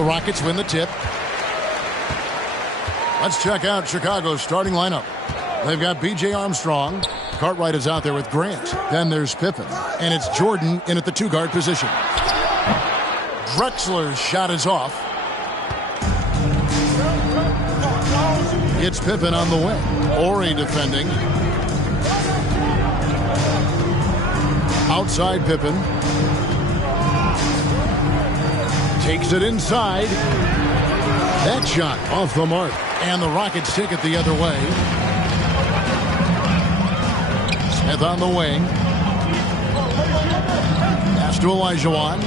The Rockets win the tip. Let's check out Chicago's starting lineup. They've got B.J. Armstrong. Cartwright is out there with Grant. Then there's Pippen. And it's Jordan in at the two-guard position. Drexler's shot is off. It's Pippen on the wing. Ori defending. Outside Pippen. Takes it inside. That shot off the mark. And the Rockets take it the other way. Smith on the wing. Pass to Olajuwon.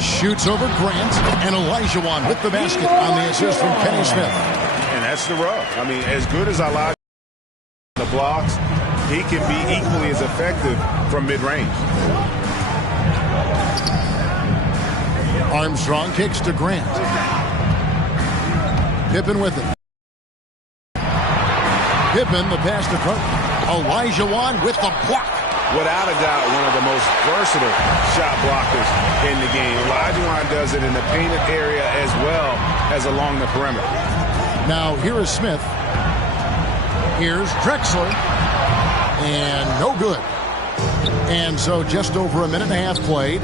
Shoots over Grant. And Olajuwon with the basket on the assist from Kenny Smith. And that's the rub. I mean, as good as Olajuwon the blocks, he can be equally as effective from mid-range. Armstrong kicks to Grant. Pippen with it. Pippen, the pass to Carter. Olajuwon with the block. Without a doubt, one of the most versatile shot blockers in the game. Olajuwon does it in the painted area as well as along the perimeter. Now, here is Smith. Here's Drexler. And no good. And so just over a minute and a half played.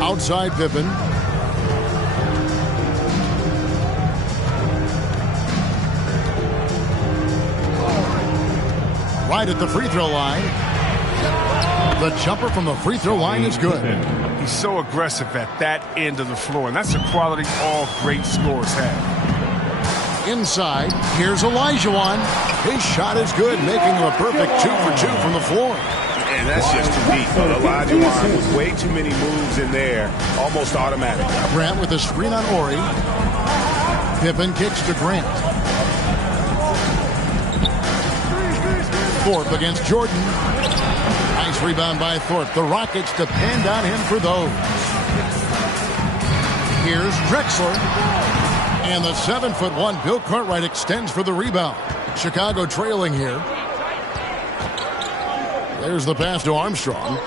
Outside Pippen. Right at the free throw line. The jumper from the free throw line is good. He's so aggressive at that end of the floor, and that's a quality all great scorers have. Inside, here's Olajuwon. His shot is good, making him a perfect 2 for 2 from the floor. And that's just too deep. Olajuwon with way too many moves in there, almost automatic. Grant with a screen on Ori. Pippen kicks to Grant. Thorpe against Jordan. Nice rebound by Thorpe. The Rockets depend on him for those. Here's Drexler. And the 7'1" Bill Cartwright extends for the rebound. Chicago trailing here. There's the pass to Armstrong.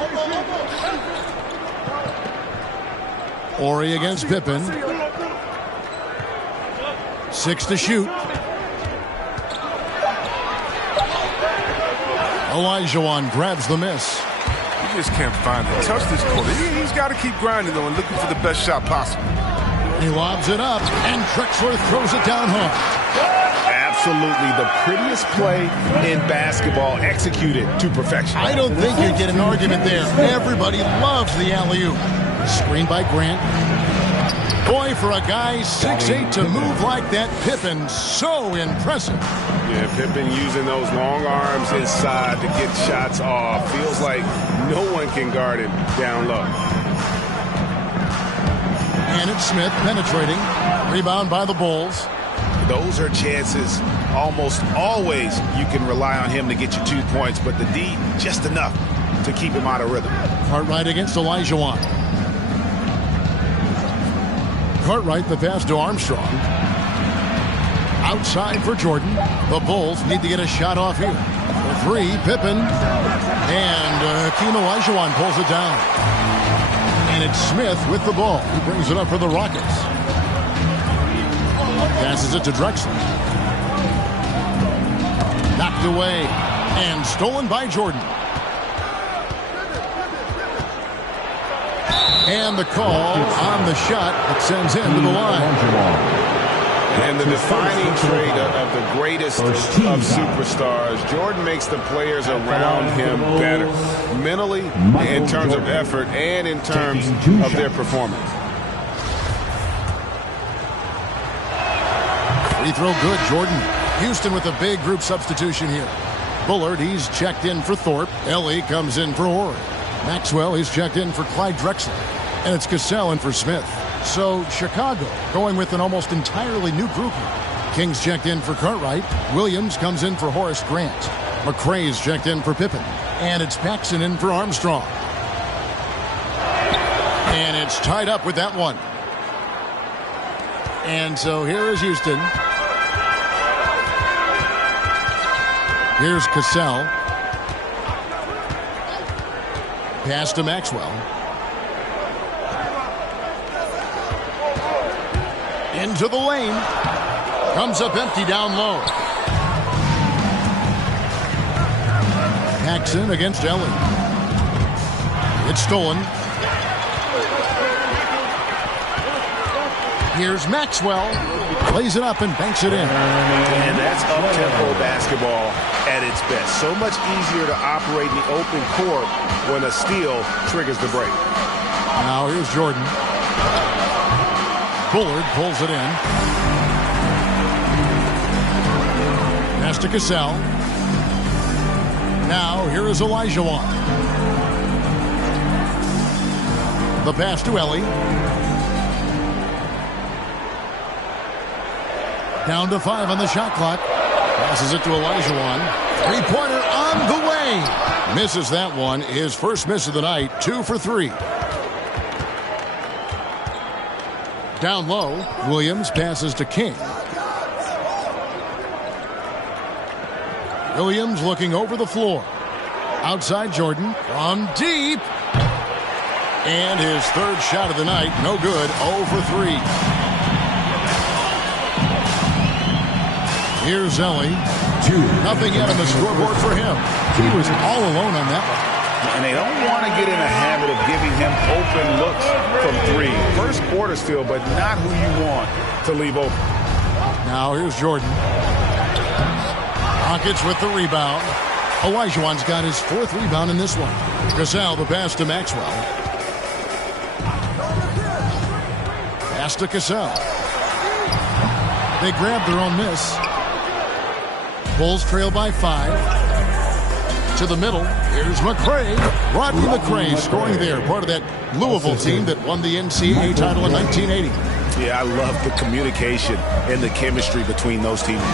Ori against Pippen. 6 to shoot. Olajuwon grabs the miss. You just can't find it. Touch this quarter. He's got to keep grinding, though, and looking for the best shot possible. He lobs it up, and Drexler throws it down hard. Absolutely the prettiest play in basketball, executed to perfection. I don't think you get an argument there. Everybody loves the alley-oop. Screen by Grant. Boy, for a guy 6'8" to move like that, Pippen, so impressive. Yeah, Pippen using those long arms inside to get shots off. Feels like no one can guard him down low. And it's Smith penetrating. Rebound by the Bulls. Those are chances almost always you can rely on him to get you 2 points, but the D just enough to keep him out of rhythm. Cartwright against Olajuwon. Cartwright, the pass to Armstrong. Outside for Jordan. The Bulls need to get a shot off here. The three, Pippen. And Hakeem Olajuwon pulls it down. And it's Smith with the ball. He brings it up for the Rockets. Passes it to Drexler. Knocked away. And stolen by Jordan. And the call on the shot that sends him to the line. And the defining trait of the greatest of superstars, Jordan makes the players around him better, mentally, in terms of effort, and in terms of their performance. Free throw good, Jordan. Houston with a big group substitution here. Bullard, he's checked in for Thorpe. Ellie comes in for Horry. Maxwell, he's checked in for Clyde Drexler. And it's Cassell in for Smith. So Chicago going with an almost entirely new group here. King's checked in for Cartwright. Williams comes in for Horace Grant. McRae's checked in for Pippen. And it's Paxson in for Armstrong. And it's tied up with that one. And so here is Houston. Here's Cassell. Pass to Maxwell. Into the lane. Comes up empty down low. Paxson against Ellie. It's stolen. Here's Maxwell. Plays it up and banks it in. And that's up-tempo basketball at its best. So much easier to operate in the open court when a steal triggers the break. Now here's Jordan. Bullard pulls it in. Pass to Cassell. Now here is Olajuwon. The pass to Ellie. Down to 5 on the shot clock. Passes it to Olajuwon. Three-pointer on the way. Misses that one. His first miss of the night. 2 for 3. Down low, Williams passes to King. Williams looking over the floor. Outside Jordan. From deep. And his third shot of the night. No good. 0 for 3. Here's Ellie. 2. Nothing yet on the scoreboard for him. He was all alone on that one. And they don't want to get in a habit of giving him open looks from 3. First quarter still, but not who you want to leave open. Now here's Jordan. Rockets with the rebound. Olajuwon's got his 4th rebound in this one. Cassell the pass to Maxwell. Pass to Cassell. They grab their own miss. Bulls trail by 5. To the middle. Here's McRae. Rodney McRae scoring there. Part of that Louisville team that won the NCAA title in 1980. Yeah, I love the communication and the chemistry between those teammates.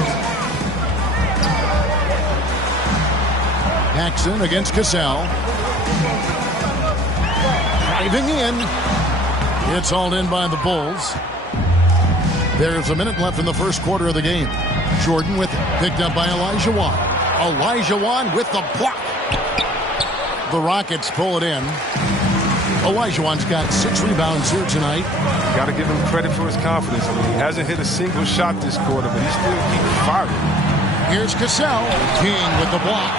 Paxson against Cassell. Driving in. It's hauled in by the Bulls. There's a minute left in the first quarter of the game. Jordan with it. Picked up by Olajuwon. Olajuwon with the block. The Rockets pull it in. Olajuwon's got 6 rebounds here tonight. Got to give him credit for his confidence. I mean, he hasn't hit a single shot this quarter, but he still keeps firing. Here's Cassell. King with the block.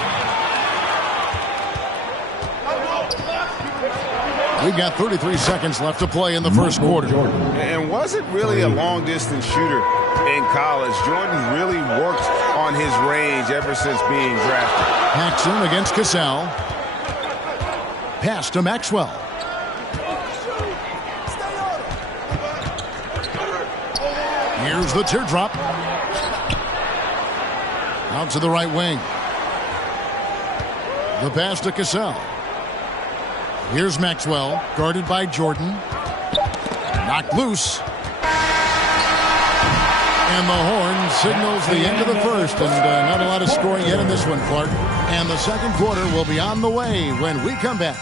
We've got 33 seconds left to play in the first quarter. And wasn't really a long-distance shooter in college. Jordan really worked on his range ever since being drafted. Paxson against Cassell. Pass to Maxwell. Here's the teardrop. Out to the right wing. The pass to Cassell. Here's Maxwell, guarded by Jordan. Knocked loose. And the horn signals the end of the first, and not a lot of scoring yet in this one, Clark. And the second quarter will be on the way when we come back.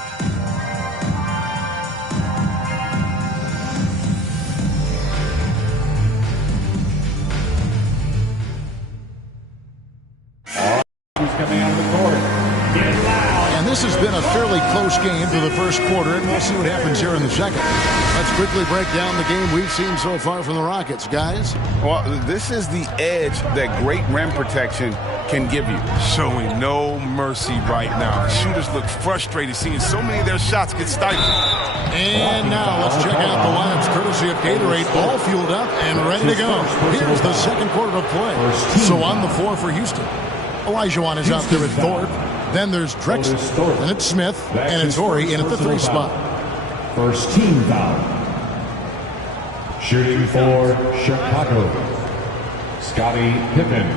Coming out of the court. And this has been a fairly close game through the first quarter, and we'll see what happens here in the second. Let's quickly break down the game we've seen so far from the Rockets, guys. Well, this is the edge that great rim protection can give you. Showing no mercy right now. The shooters look frustrated seeing so many of their shots get stifled. And now let's check out the lineups courtesy of Gatorade, all fueled up and ready to go. Here's the second quarter of play. So on the floor for Houston, Olajuwon is out there with Thorpe. Then there's Drexler, then it's Smith, and it's Horry in at the 3 spot. First team foul. Shooting for Chicago, Scottie Pippen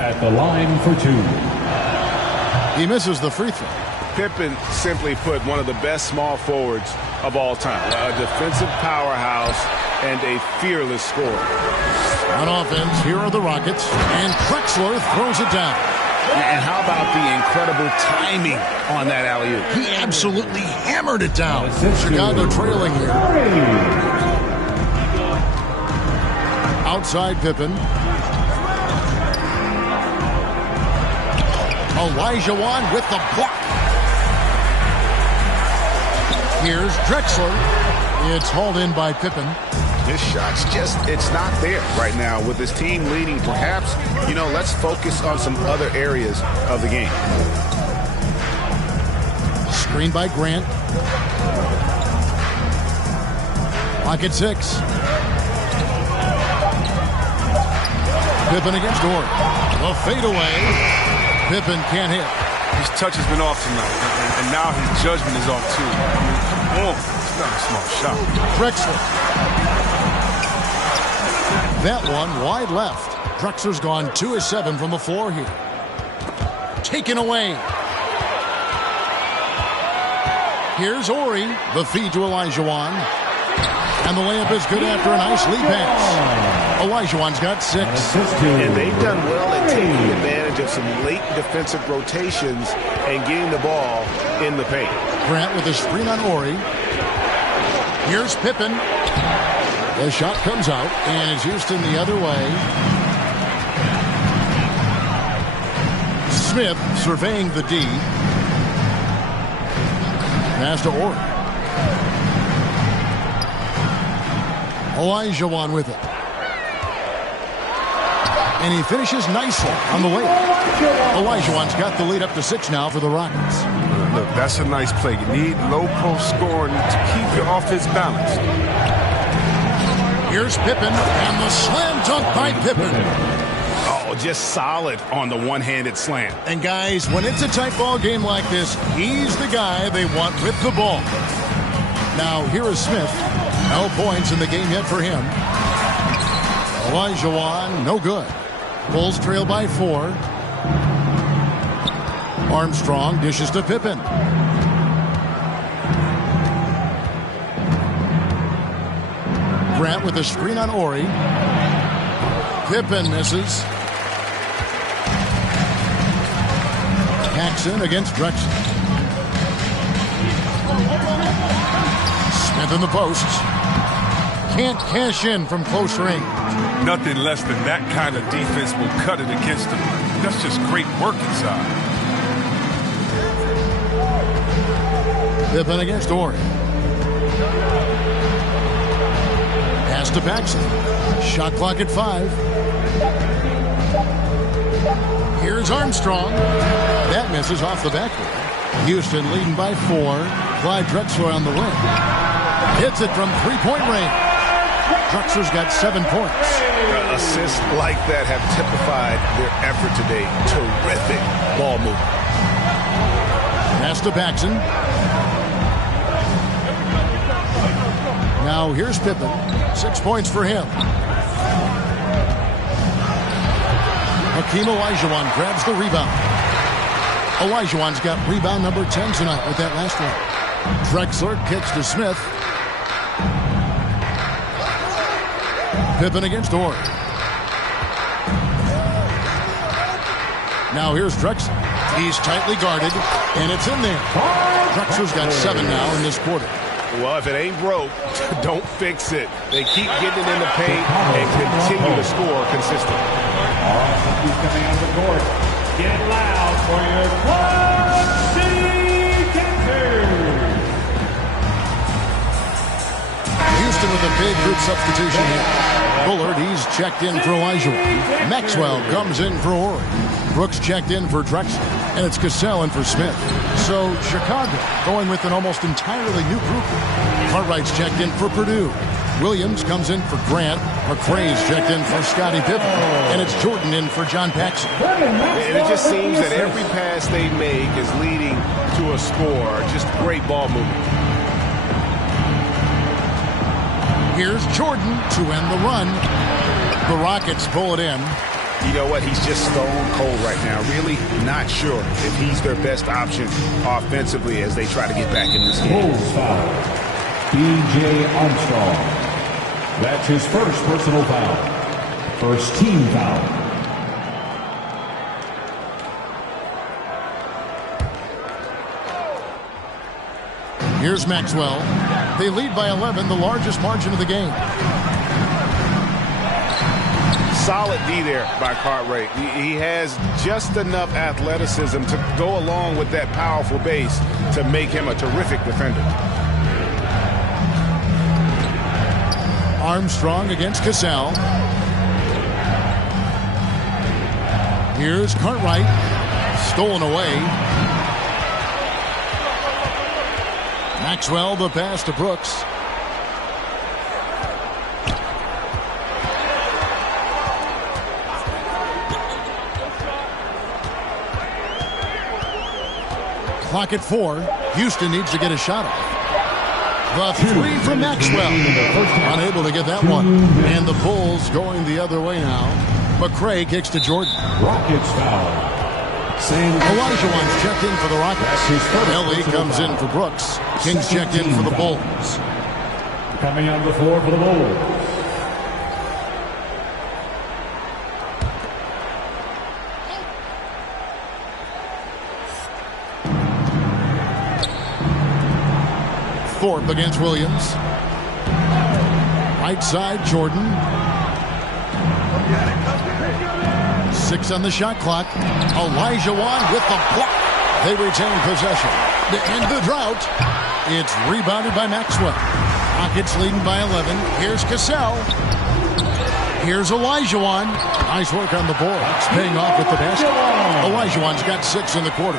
at the line for 2. He misses the free throw. Pippen, simply put, one of the best small forwards of all time. A defensive powerhouse and a fearless scorer. On offense, here are the Rockets, and Drexler throws it down. And how about the incredible timing on that alley-oop? He absolutely hammered it down. Chicago trailing here. Outside Pippen. Olajuwon with the block. Here's Drexler. It's hauled in by Pippen. His shot's it's not there right now with his team leading. Perhaps, let's focus on some other areas of the game. Screen by Grant. Clock at 6. Pippen against Orr. The fadeaway. Pippen can't hit. His touch has been off tonight, and now his judgment is off too. Come on, it's not a small shot. Drexler. That one wide left. Drexler's gone 2 of 7 from the floor here. Taken away. Here's Horry. The feed to Olajuwon. And the layup is good after a nice lead pass. Olajuwon's got 6. And they've done well at taking advantage of some late defensive rotations and getting the ball in the paint. Grant with a screen on Horry. Here's Pippen. The shot comes out, and it's Houston the other way. Smith surveying the D. Pass to Horry. Olajuwon with it. And he finishes nicely on the layup. Olajuwon's got the lead up to 6 now for the Rockets. Look, that's a nice play. You need low post scoring to keep your offense balanced. Here's Pippen, and the slam dunk by Pippen. Oh, just solid on the one-handed slam. And guys, when it's a tight ball game like this, he's the guy they want with the ball. Now, here is Smith. No points in the game yet for him. Olajuwon, no good. Bulls trail by 4. Armstrong dishes to Pippen. Grant with a screen on Horry. Pippen misses. Paxson against Drexler. Smith in the posts. Can't cash in from close range. Nothing less than that kind of defense will cut it against them. That's just great work inside. Pippen against Horry. Pass to Paxson. Shot clock at 5. Here's Armstrong. That misses off the backboard. Houston leading by 4. Clyde Drexler on the wing. Hits it from 3-point range. Drexler's got 7 points. Assists like that have typified their effort today. Terrific ball movement. Pass to Paxson. Now here's Pippen. 6 points for him. Hakeem Olajuwon grabs the rebound. Olajuwon's got rebound number 10 tonight with that last one. Drexler kicks to Smith. Pippen against Horry. Now here's Drexler. He's tightly guarded, and it's in there. Drexler's got 7 now in this quarter. Well, if it ain't broke, don't fix it. They keep getting it in the paint and continue to score consistently. Who's coming on the court? Get loud for your Clutch City Cavs. Houston with a big group substitution here. Bullard, he's checked in for Olajuwon. Maxwell comes in for Horry. Brooks checked in for Drexler. And it's Cassell in for Smith. So Chicago going with an almost entirely new group. Cartwright's checked in for Purdue. Williams comes in for Grant. McRae's checked in for Scottie Pippen. And it's Jordan in for John Paxson. And it just seems that every pass they make is leading to a score. Just great ball movement. Here's Jordan to end the run. The Rockets pull it in. You know what? He's just stone cold right now. Really not sure if he's their best option offensively as they try to get back in this game. Bulls foul. B.J. Armstrong. That's his first personal foul. First team foul. Here's Maxwell. They lead by 11, the largest margin of the game. Solid D there by Cartwright. He has just enough athleticism to go along with that powerful base to make him a terrific defender. Armstrong against Cassell. Here's Cartwright. Stolen away. Maxwell, the pass to Brooks. Clock at 4. Houston needs to get a shot off. The three from Maxwell. Unable to get that one. And the Bulls going the other way now. McCray kicks to Jordan. Rockets foul. Olajuwon's checked in for the Rockets. Ellie comes in for Brooks. Kings checked in for the Bulls. Coming on the floor for the Bulls. Thorpe against Williams. Right side, Jordan. 6 on the shot clock. Olajuwon with the block. They retain possession. To end the drought, it's rebounded by Maxwell. Rockets leading by 11. Here's Cassell. Here's Olajuwon. Nice work on the boards. Paying off with the basket. Olajuwon's got 6 in the quarter.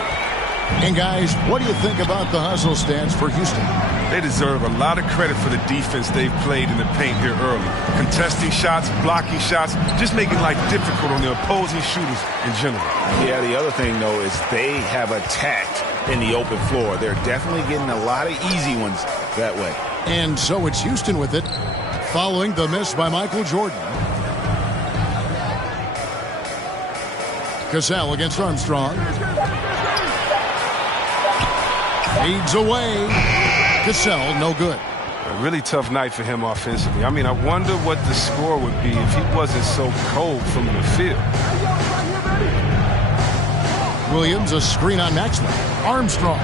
And guys, what do you think about the hustle stats for Houston? They deserve a lot of credit for the defense they've played in the paint here early. Contesting shots, blocking shots, just making life difficult on the opposing shooters in general. Yeah, the other thing, though, is they have attacked in the open floor. They're definitely getting a lot of easy ones that way. And so it's Houston with it, following the miss by Michael Jordan. Cassell against Armstrong. Fades away. Cassell, no good. A really tough night for him offensively. I mean, I wonder what the score would be if he wasn't so cold from the field. Williams, a screen on Maxwell. Armstrong.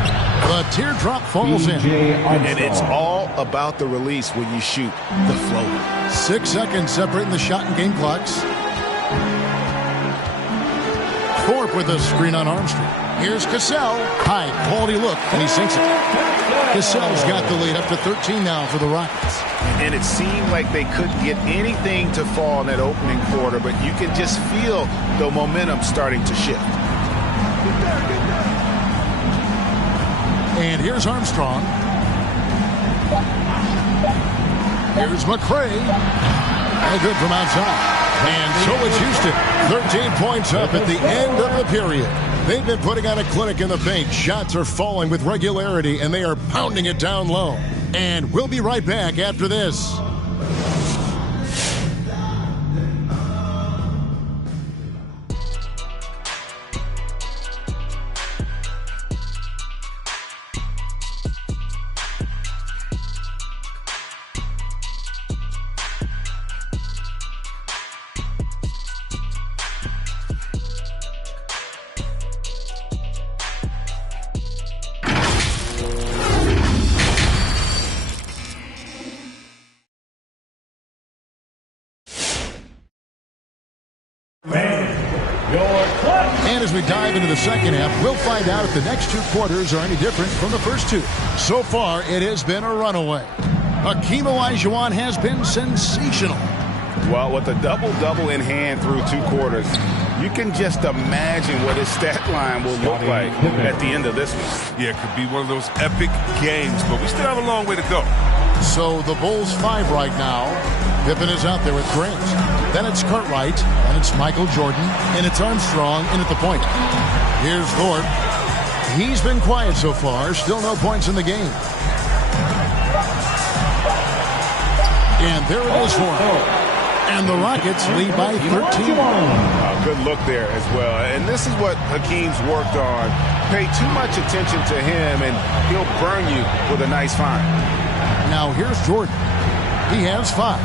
The teardrop falls in. And it's all about the release when you shoot the floater. 6 seconds separating the shot and game clocks. Thorpe with a screen on Armstrong. Here's Cassell. High quality look, and he sinks it. Cassell's got the lead up to 13 now for the Rockets. And it seemed like they couldn't get anything to fall in that opening quarter, but you can just feel the momentum starting to shift. And here's Armstrong. Here's McCray. No good from outside. And so it's Houston. 13 points up at the end of the period. They've been putting on a clinic in the paint. Shots are falling with regularity, and they are pounding it down low. And we'll be right back after this. And as we dive into the second half, we'll find out if the next 2 quarters are any different from the first 2. So far, it has been a runaway. Hakeem Olajuwon has been sensational. Well, with a double-double in hand through 2 quarters, you can just imagine what his stat line will look like at the end of this one. Yeah, it could be one of those epic games, but we still have a long way to go. So the Bulls 5 right now. Pippen is out there with Grant. Then it's Cartwright, and it's Michael Jordan, and it's Armstrong in at the point. Here's Thorpe. He's been quiet so far. Still no points in the game. And there it is for him. And the Rockets lead by 13. Good look there as well. And this is what Hakeem's worked on. Pay too much attention to him, and he'll burn you with a nice find. Now here's Jordan. He has 5.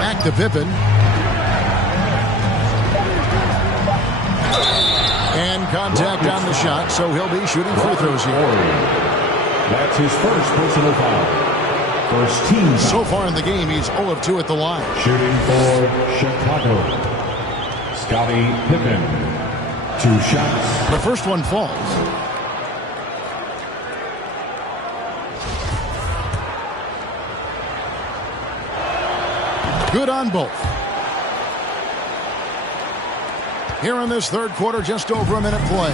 Back to Pippen. And contact on the shot, so he'll be shooting free throws here. That's his first personal foul. First team foul. So far in the game, he's 0 of 2 at the line. Shooting for Chicago, Scottie Pippen. 2 shots. The first one falls. Good on both. Here in this third quarter, just over a minute play.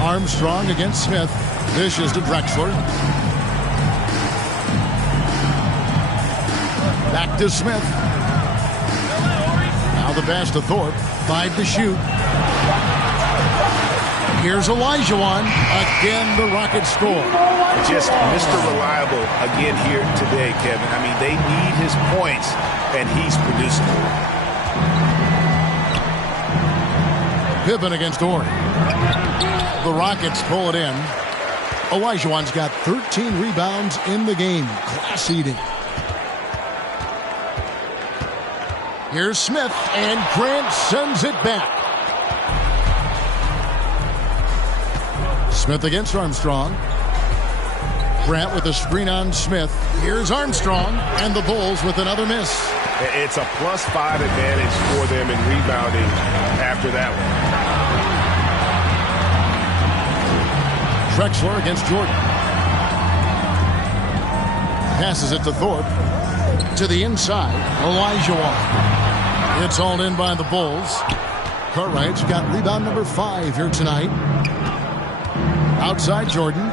Armstrong against Smith. Dishes to Drexler. Back to Smith. Now the pass to Thorpe. 5 to shoot. Here's Olajuwon. Again, the Rockets score. Just Mr. Reliable again here today, Kevin. I mean, they need his points, and he's producing. Pippen against Horry. The Rockets pull it in. Olajuwon's got 13 rebounds in the game. Class eating. Here's Smith, and Grant sends it back. Smith against Armstrong. Grant with a screen on Smith. Here's Armstrong, and the Bulls with another miss. It's a +5 advantage for them in rebounding after that one. Drexler against Jordan. Passes it to Thorpe. To the inside, Olajuwon. It's hauled in by the Bulls. Cartwright's got rebound number 5 here tonight. Outside Jordan.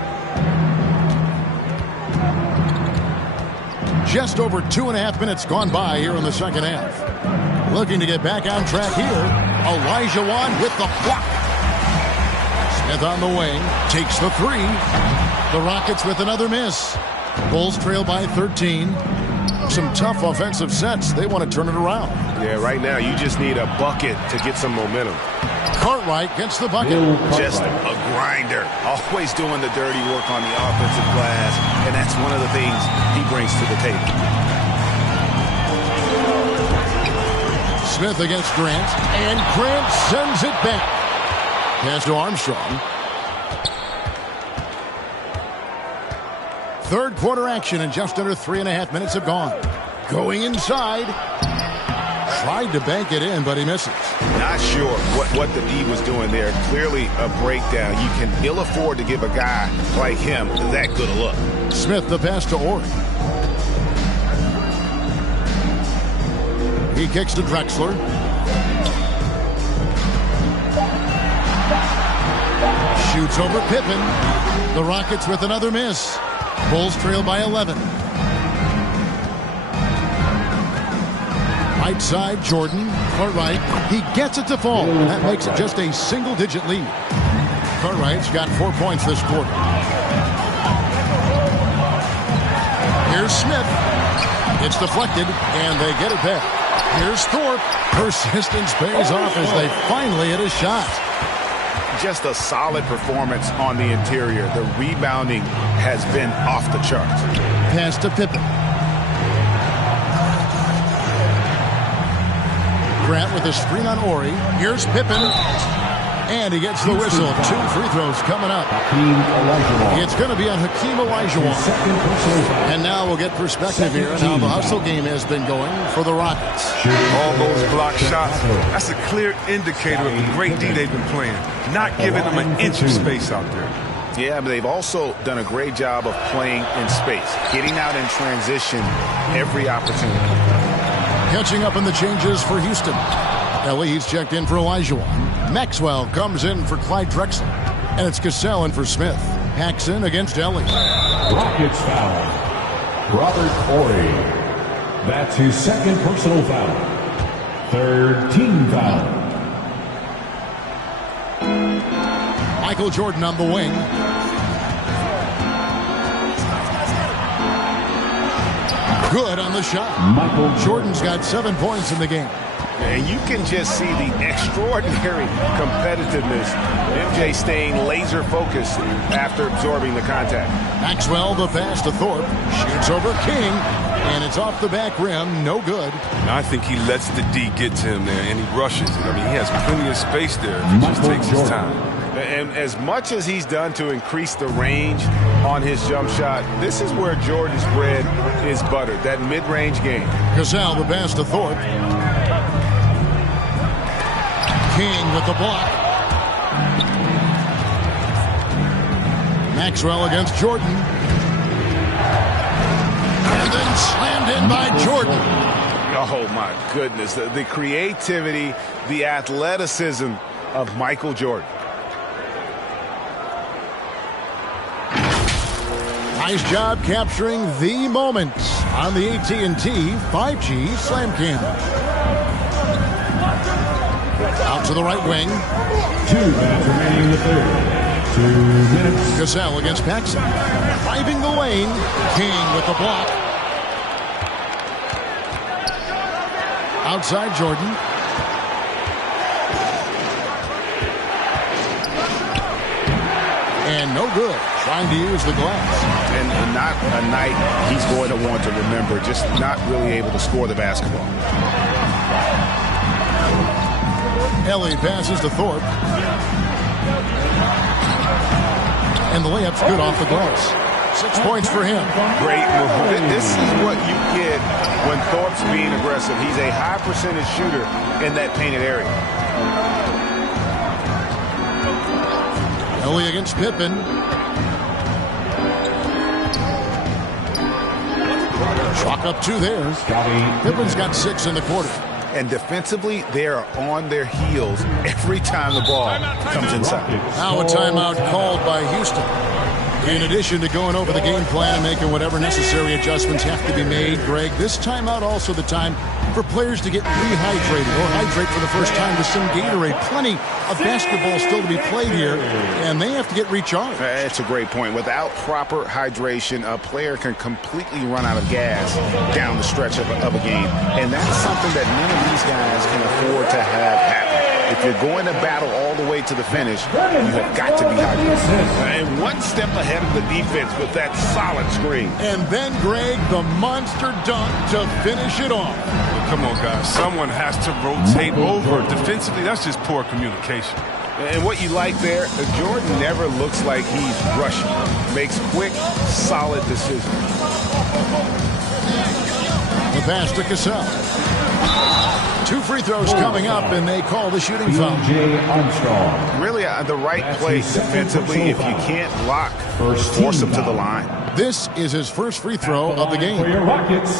Just over 2.5 minutes gone by here in the second half. Looking to get back on track here. Olajuwon with the block. Smith on the wing. Takes the 3. The Rockets with another miss. Bulls trail by 13. Some tough offensive sets. They want to turn it around. Yeah, right now you just need a bucket to get some momentum. Cartwright gets the bucket. Just a grinder. Always doing the dirty work on the offensive glass, and that's one of the things he brings to the table. Smith against Grant, and Grant sends it back. Pass to Armstrong. Third quarter action, and just under 3.5 minutes have gone. Going inside. Tried to bank it in, but he misses. Not sure what the D was doing there. Clearly a breakdown. You can ill afford to give a guy like him that good a look. Smith the pass to Horry. He kicks to Drexler. Shoots over Pippen. The Rockets with another miss. Bulls trail by 11. Right side, Jordan. Cartwright. He gets it to fall. That makes it just a single-digit lead. Cartwright's got 4 points this quarter. Here's Smith. It's deflected, and they get it back. Here's Thorpe. Persistence pays off as they finally hit a shot. Just a solid performance on the interior. The rebounding has been off the charts. Pass to Pippen. Grant with a screen on Horry. Here's Pippen. And he gets the whistle. 2 free throws coming up. It's going to be on Hakeem Olajuwon. And now we'll get perspective here on how the hustle game has been going for the Rockets. All those block shots, that's a clear indicator of the great D they've been playing. Not giving them an inch of space out there. Yeah, but they've also done a great job of playing in space. Getting out in transition every opportunity. Catching up in the changes for Houston. He's checked in for Olajuwon. Maxwell comes in for Clyde Drexler. And it's Cassell in for Smith. Paxson against Ellie. Rockets foul. Robert Horry. That's his second personal foul. Third team foul. Michael Jordan on the wing. Good on the shot. Michael Jordan's got 7 points in the game. And you can just see the extraordinary competitiveness. MJ staying laser focused after absorbing the contact. Maxwell the pass to Thorpe. Shoots over King. And it's off the back rim. No good. I think he lets the D get to him there, and he rushes it. I mean, he has plenty of space there if he just takes his time. And as much as he's done to increase the range on his jump shot, this is where Jordan's bread is buttered, that mid-range game. Cassell the pass to Thorpe. King with the block. Maxwell against Jordan. and then slammed in by Jordan. Oh, my goodness. The creativity, the athleticism of Michael Jordan. Nice job capturing the moments on the AT&T 5G Slam Cam. Out to the right wing. 2 minutes remaining in the third. 2 minutes. Cassell against Paxson. Driving the lane. King with the block. Outside Jordan. And no good. Trying to use the glass. And not a night he's going to want to remember. Just not really able to score the basketball. Ellie passes to Thorpe. And the layup's good off the glass. 6 points for him. Great move. This is what you get when Thorpe's being aggressive. He's a high percentage shooter in that painted area. Ellie against Pippen. Chalk up 2 there. Pippen's got 6 in the quarter. And defensively, they are on their heels every time the ball comes inside. Now a timeout called by Houston. In addition to going over the game plan and making whatever necessary adjustments have to be made, Greg, this timeout also the time for players to get rehydrated or hydrate for the first time with some Gatorade. Plenty of basketball still to be played here, and they have to get recharged. That's a great point. Without proper hydration, a player can completely run out of gas down the stretch of a game. And that's something that none of these guys can afford to have happen. If you're going to battle all the way to the finish, you have got to be hydrated. And one step ahead of the defense with that solid screen. And then, Greg, the monster dunk to finish it off. Come on, guys. Someone has to rotate over. Defensively, that's just poor communication. And what you like there, Jordan never looks like he's rushing. Makes quick, solid decisions. The pass to Cassell. 2 free throws coming up, and they call the shooting foul. Really the right play defensively. If you can't block, force him to the line. This is his first free throw of the game. For your Rockets,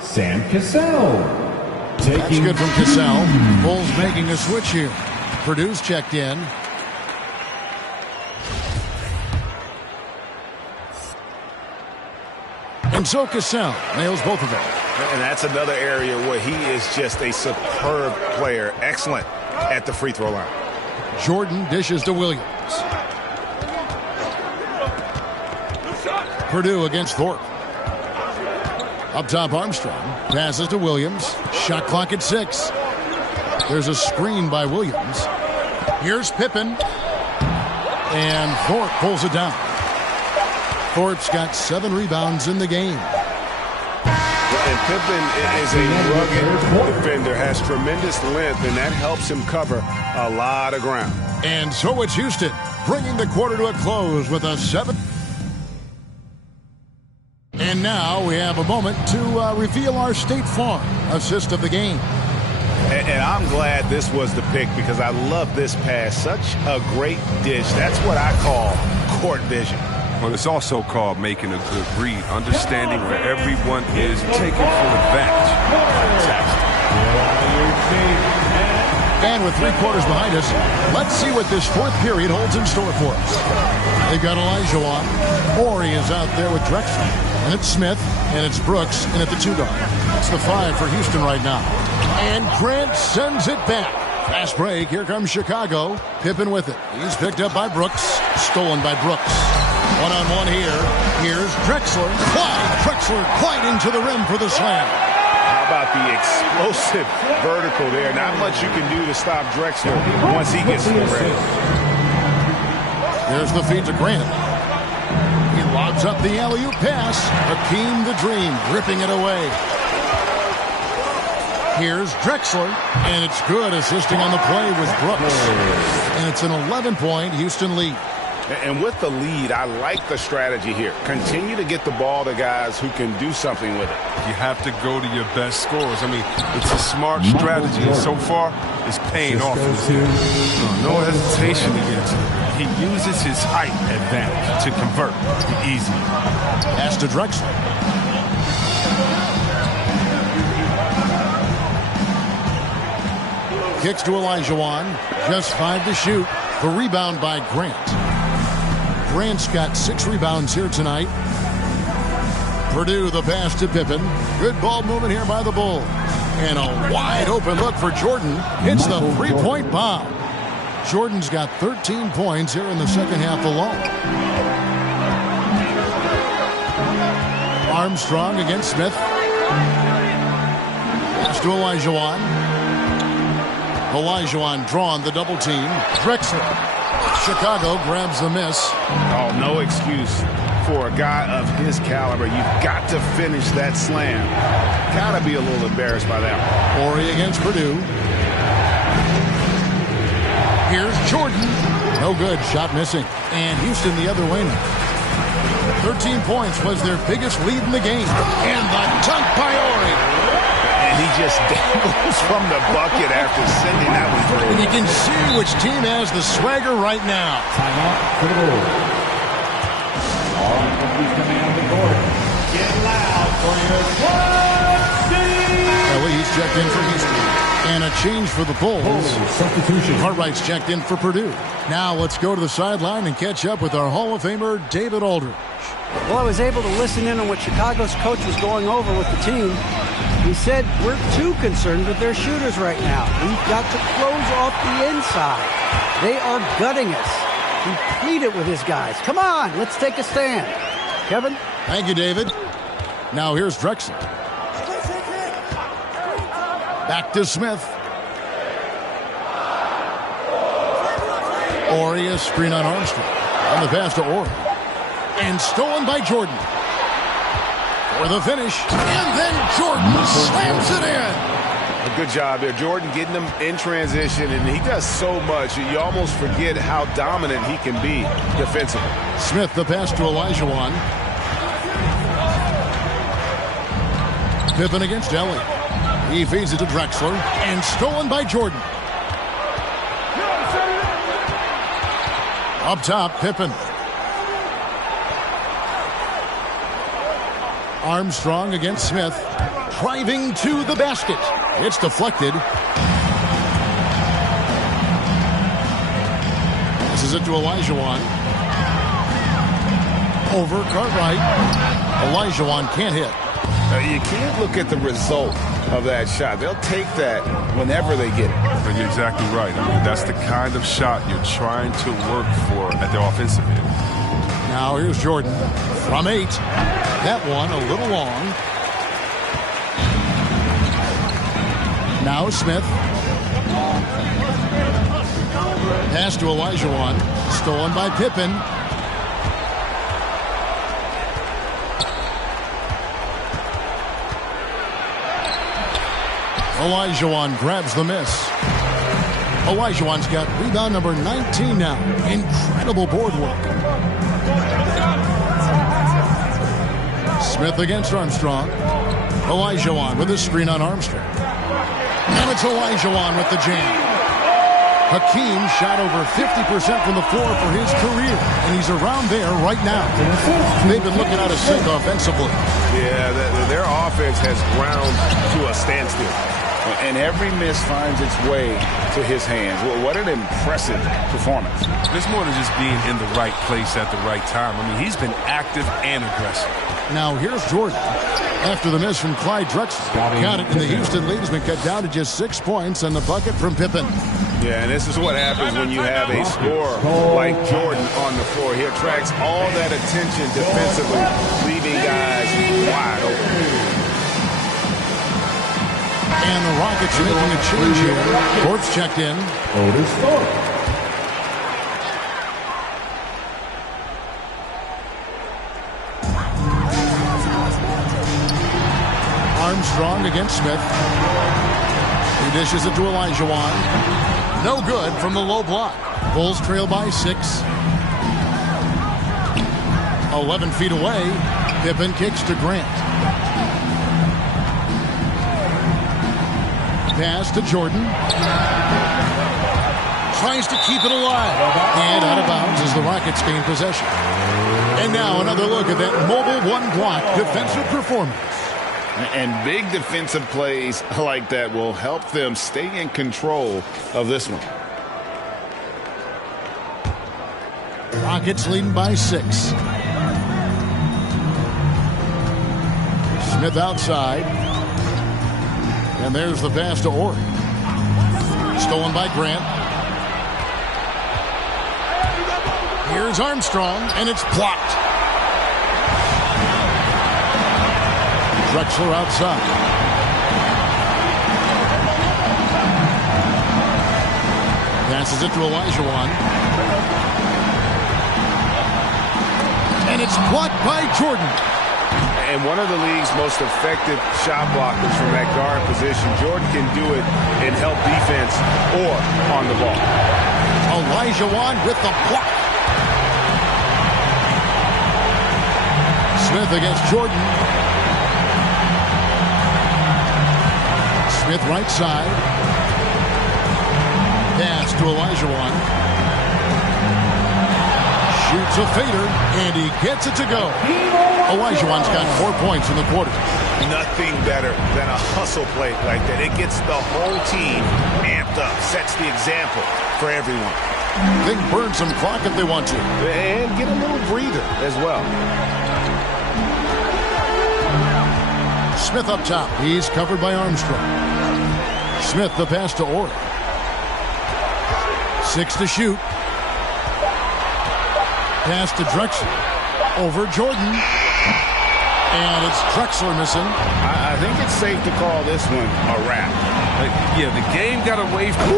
Sam Cassell. That's good from Cassell. Bulls making a switch here. Purdue's checked in. And so Cassell nails both of them. And that's another area where he is just a superb player. Excellent at the free throw line. Jordan dishes to Williams. Purdue against Thorpe. Up top, Armstrong. Passes to Williams. Shot clock at 6. There's a screen by Williams. Here's Pippen. And Thorpe pulls it down. Thorpe's got 7 rebounds in the game. And Pippen is a rugged defender, has tremendous length, and that helps him cover a lot of ground. And so it's Houston, bringing the quarter to a close with a 7. And now we have a moment to reveal our State Farm assist of the game. And I'm glad this was the pick because I love this pass. Such a great dish. That's what I call court vision. Well, it's also called making a good read, understanding where everyone is, taking full advantage. Fantastic. And with 3 quarters behind us, let's see what this 4th period holds in store for us. They've got Elijah on. Morey is out there with Drexler. And it's Smith, and it's Brooks, and at the 2 guard. That's the 5 for Houston right now. And Grant sends it back. Fast break. Here comes Chicago. Pippen with it. He's picked up by Brooks. Stolen by Brooks. One-on-one here. Here's Drexler. Drexler gliding to the rim for the slam. How about the explosive vertical there? Not much you can do to stop Drexler once he gets to the rim. Here's the feed to Grant. He lobs up the alley-oop pass. Hakeem the Dream ripping it away. Here's Drexler, and it's good, assisting on the play with Brooks. And it's an 11-point Houston lead. And with the lead, I like the strategy here. Continue to get the ball to guys who can do something with it. You have to go to your best scorers. I mean, it's a smart strategy, and so far, it's paying off. No hesitation to get to it. He uses his height advantage to convert easily. Pass to Drexler. kicks to Olajuwon. Just 5 to shoot. The rebound by Grant. Grant's got 6 rebounds here tonight. Purdue the pass to Pippen. Good ball movement here by the Bulls. And a wide open look for Jordan. Hits the three-point bomb. Jordan's got 13 points here in the second half alone. Armstrong against Smith. Pass to Olajuwon. Olajuwon drawn the double team. Drexler. Chicago grabs the miss. Oh, no excuse for a guy of his caliber. You've got to finish that slam. Gotta be a little embarrassed by that one. Horry against Purdue. Here's Jordan. No good. Shot missing. And Houston the other way now. 13 points was their biggest lead in the game. And the dunk by Horry. And he just dangles from the bucket after sending that one through. And you can see which team has the swagger right now. Timeout for the Bulls. All companies coming out of the court. Get loud for your Quad City. He's checked in for Houston. And a change for the Bulls. Substitution. Cartwright's checked in for Purdue. Now let's go to the sideline and catch up with our Hall of Famer, David Aldridge. Well, I was able to listen in on what Chicago's coach was going over with the team. He said, we're too concerned with their shooters right now. We've got to close off the inside. They are gutting us. He pleaded with his guys. Come on, let's take a stand. Kevin? Thank you, David. Now here's Drexler. Back to Smith. Horry, a screen on Armstrong. On the pass to Horry. And stolen by Jordan. For the finish. And then Jordan slams it in. A good job there. Jordan getting them in transition, and he does so much. You almost forget how dominant he can be defensively. Smith, the pass to Olajuwon. Pippen against Elliott. He feeds it to Drexler. And stolen by Jordan. Up top, Pippen. Armstrong against Smith. Driving to the basket. It's deflected. Passes it to Olajuwon. Over Cartwright. Olajuwon can't hit. You can't look at the result of that shot. They'll take that whenever they get it. You're exactly right. I mean, that's the kind of shot you're trying to work for at the offensive end. Now here's Jordan from 8. That one a little long. Now Smith. Pass to Olajuwon. Stolen by Pippen. Olajuwon grabs the miss. Olajuwon's got rebound number 19 now. Incredible board work. Smith against Armstrong. Olajuwon with a screen on Armstrong. And it's Olajuwon with the jam. Hakeem shot over 50% from the floor for his career, and he's around there right now. They've been looking out of sync offensively. Yeah, their offense has ground to a standstill. And every miss finds its way to his hands. Well, what an impressive performance. It's more than just being in the right place at the right time. I mean, he's been active and aggressive. Now here's Jordan. After the miss from Clyde Drexler. Count it, and the Houston lead has been cut down to just 6 points and the bucket from Pippen. Yeah, and this is what happens when you have a scorer like Jordan on the floor. He attracts all that attention defensively, leaving guys wide open. And the Rockets are making a change here. Court's checked in. Otis Thorpe. Armstrong against Smith. He dishes it to Olajuwon. No good from the low block. Bulls trail by 6. 11 feet away. Pippen kicks to Grant. Pass to Jordan. Tries to keep it alive. And out of bounds as the Rockets gain possession. And now another look at that mobile one-block defensive performance. And big defensive plays like that will help them stay in control of this one. Rockets leading by 6. Smith outside. And there's the pass to Ori. Stolen by Grant. Here's Armstrong, and it's blocked. Drexler outside. Passes it to Olajuwon. And it's blocked by Jordan. And one of the league's most effective shot blockers from that guard position. Jordan can do it in help defense or on the ball. Olajuwon with the block. Smith against Jordan. Smith right side. Pass to Olajuwon. Shoots a fader, and he gets it to go. Olajuwon's got 4 points in the quarter. Nothing better than a hustle play like that. It gets the whole team amped up, sets the example for everyone. They can burn some clock if they want to. And get a little breather as well. Smith up top. He's covered by Armstrong. Smith the pass to Ori. 6 to shoot. Pass to Drexler. Over Jordan. And it's Drexler missing. I think it's safe to call this one a wrap. Yeah, the game got away from...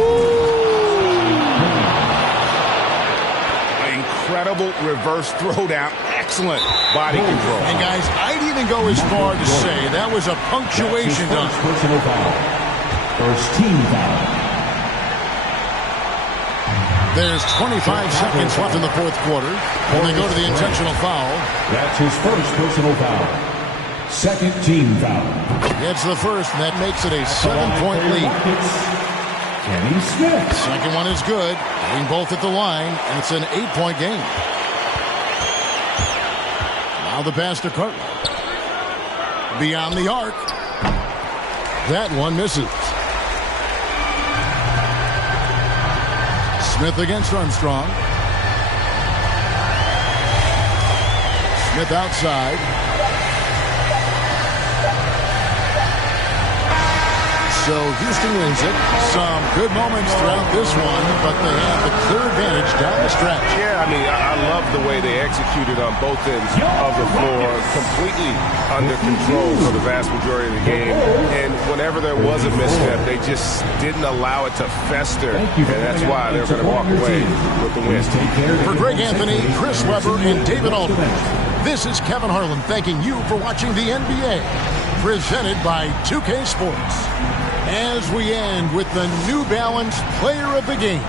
Incredible reverse throwdown. Excellent body control. And guys, I'd even go as far to say that was a punctuation dunk. Personal foul. First team foul. There's 25 seconds left in the fourth quarter. When they go to the intentional foul. That's his first personal foul. Second team foul. It's the first, and that makes it a 7-point lead. Kenny Smith. Second one is good. Hitting both at the line, and it's an 8-point game. Now the pass to Carter. Beyond the arc. That one misses. Smith against Armstrong. Smith outside. So Houston wins it. Some good moments throughout this one, but they have the clear advantage down the stretch. Yeah, I mean, I love the way they executed on both ends of the floor. Completely under control for the vast majority of the game. And whenever there was a misstep, they just didn't allow it to fester. And that's why they're going to walk away with the win. For Greg Anthony, Chris Webber, and David Aldridge, this is Kevin Harlan thanking you for watching the NBA, presented by 2K Sports. As we end with the New Balance Player of the Game.